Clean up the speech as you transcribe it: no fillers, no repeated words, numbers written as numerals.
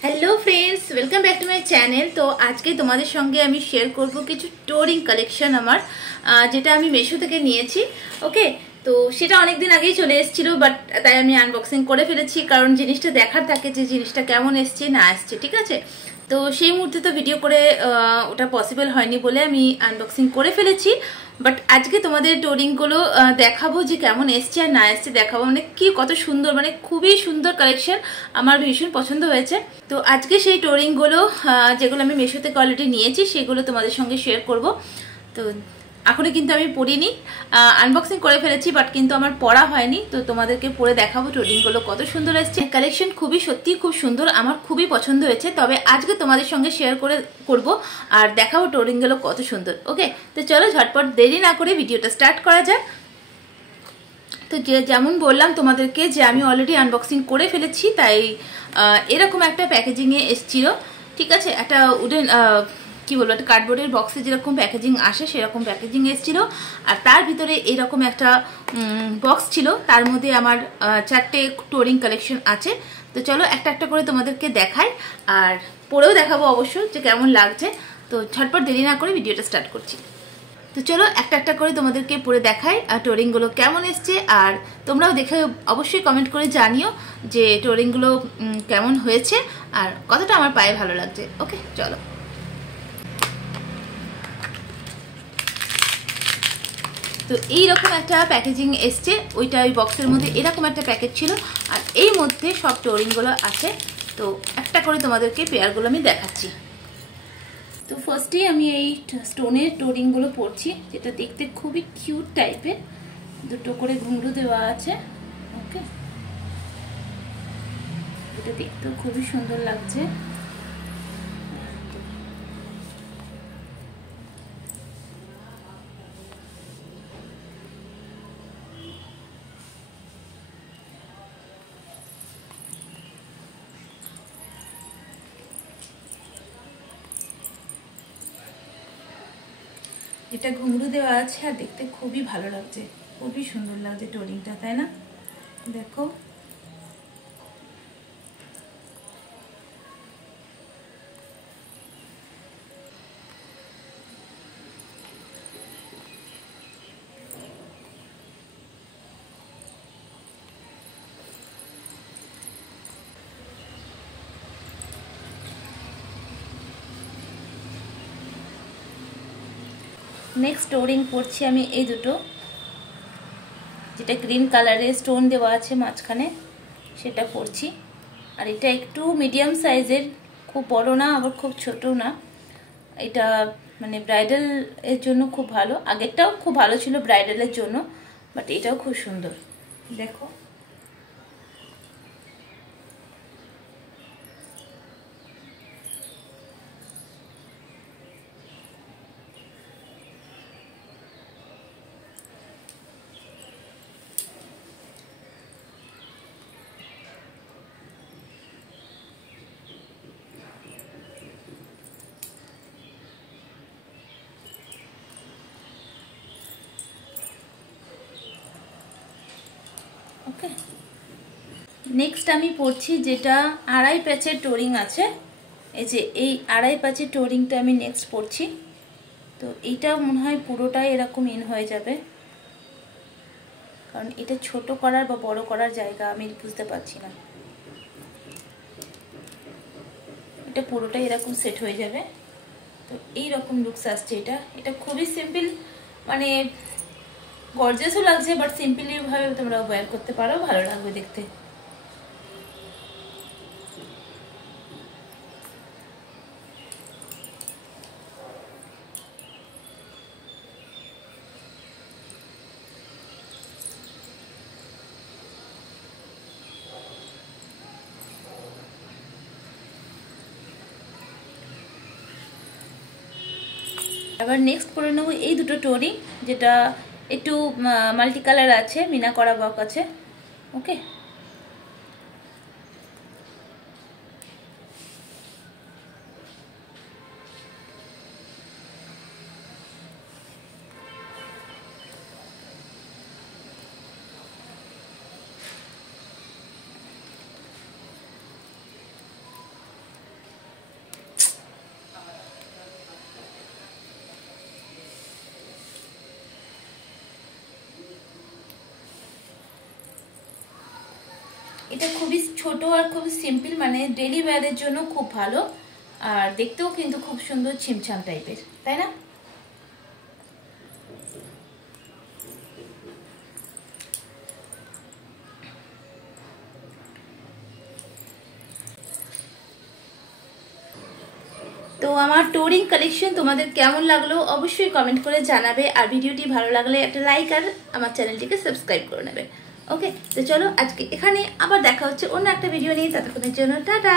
Hello friends welcome back to my channel. तो आज के तुम्हारे संगे आमी शेयर करब किछु टोरिंग कलेक्शन आमार जेटा आमी मेशो थेके नियेछि। ओके, तो सेटा अनेक दिन आगेई चले एसेछिलो बाट ताई आमी आनबक्सिंग करे फेलेछि कारण जिनिसटा देखार थाके जे जिनिसटा केमन एसेছে ना एसेছে। ठीक आछे, तो সেই মুহূর্তে তো ভিডিও করে ওটা পসিবল হয়নি বলে আমি আনবক্সিং করে ফেলেছি। বাট আজকে তোমাদের টোরিংগুলো দেখাবো যে কেমন এসছে আর না এসছে দেখাবো, মানে কি কত সুন্দর, মানে খুবই সুন্দর কালেকশন, আমার ভীষণ পছন্দ হয়েছে। তো আজকে সেই টোরিংগুলো যেগুলো আমি মেশো থেকে অলরেডি নিয়েছি সেগুলো তোমাদের সঙ্গে শেয়ার করব। তো এখনো কিন্তু আমি পরিনি, আনবক্সিং করে ফেলেছি বাট কিন্তু আমার পরা হয়নি। তো তোমাদেরকে পরে দেখাবো টোরিংগুলো কত সুন্দর এসছে। কালেকশন খুবই সত্যি খুব সুন্দর, আমার খুবই পছন্দ হয়েছে। তবে আজকে তোমাদের সঙ্গে শেয়ার করব আর দেখাবো টোরিংগুলো কত সুন্দর। ওকে, তো চলো ঝটপট দেরি না করে ভিডিওটা স্টার্ট করা যাক। তো যেমন বললাম তোমাদেরকে যে আমি অলরেডি আনবক্সিং করে ফেলেছি, তাই এরকম একটা প্যাকেজিংয়ে এসেছিল। ঠিক আছে, একটা উডেন কি বলবো, একটা কার্ডবোর্ডের বক্সে যেরকম প্যাকেজিং আসে সেরকম প্যাকেজিং এসেছিল। আর তার ভিতরে এরকম একটা বক্স ছিল, তার মধ্যে আমার 4টে টোরিং কালেকশন আছে। তো চলো একটা একটা করে তোমাদেরকে দেখাই আর পরেও দেখাবো অবশ্য যে কেমন লাগছে। তো ঝটপট দেরি না করে ভিডিওটা স্টার্ট করছি। তো চলো একটা একটা করে তোমাদেরকে পরে দেখাই আর টোরিংগুলো কেমন এসছে। আর তোমরাও দেখে অবশ্যই কমেন্ট করে জানিও যে টোরিংগুলো কেমন হয়েছে আর কতটা আমার পায়ে ভালো লাগছে। ওকে চলো। তো এইরকম একটা প্যাকেজিং এসছে, ওইটা ওই বক্সের মধ্যে এরকম একটা প্যাকেট ছিল আর এই মধ্যে সব টোরিংগুলো আছে। তো একটা করে তোমাদেরকে পেয়ারগুলো আমি দেখাচ্ছি। তো ফার্স্টেই আমি এই স্টোনের টোরিংগুলো পরছি, যেটা দেখতে খুবই কিউট টাইপের, দুটো করে ঘুঙরু দেওয়া আছে। ওকে, এটা দেখতেও খুবই সুন্দর লাগছে। এটা ঘুঙরু দেওয়া আছে আর দেখতে খুবই ভালো লাগছে, খুবই সুন্দর লাগছে টোরিংটা, তাই না? দেখো নেক্সট টোরিং পরছি আমি এই দুটো, যেটা গ্রিন কালারের স্টোন দেওয়া আছে মাঝখানে, সেটা পরছি। আর এটা একটু মিডিয়াম সাইজের, খুব বড় না আবার খুব ছোট না। এটা মানে ব্রাইডাল এর জন্য খুব ভালো, আগেরটাও খুব ভালো ছিল ব্রাইডালের জন্য, বাট এটাও খুব সুন্দর। দেখো ওকে। নেক্সট আমি পরছি যেটা আড়াই প্যাচের টোরিং আছে, এই যে এই আড়াই প্যাচের টোরিংটা আমি নেক্সট পরছি। তো এইটা মনে হয় পুরোটাই এরকম ইন হয়ে যাবে, কারণ এটা ছোট করার বা বড় করার জায়গা আমি বুঝতে পারছি না। এটা পুরোটাই এরকম সেট হয়ে যাবে। তো এইরকম লুকস আসছে এটা। এটা খুবই সিম্পল, মানে গর্জিয়াসও লাগছে, বাট সিম্পলি ভাবে তোমরা ওয়্যার করতে পারো, ভালো লাগবে দেখতে। আবার নেক্সট পরে নেব এই দুটো টোরিং, যেটা একটু মাল্টি কালার আছে, মিনা করা ওয়ার্ক আছে। ওকে, এটা খুবই ছোট আর খুবই সিম্পল, মানে ডেলি ওয়্যারের জন্য খুব ভালো, আর দেখতেও কিন্তু খুব সুন্দর ছিমছাম টাইপের, তাই না? তো আমার টোরিং কালেকশন তোমাদের কেমন লাগলো অবশ্যই কমেন্ট করে জানাবে, আর ভিডিওটি ভালো লাগলে একটা লাইক আর আমার চ্যানেলটিকে সাবস্ক্রাইব করে নেবে। ওকে, তো চলো আজকে এখানে, আবার দেখা হচ্ছে অন্য একটা ভিডিও নিয়ে, ততক্ষণের জন্য টাটা।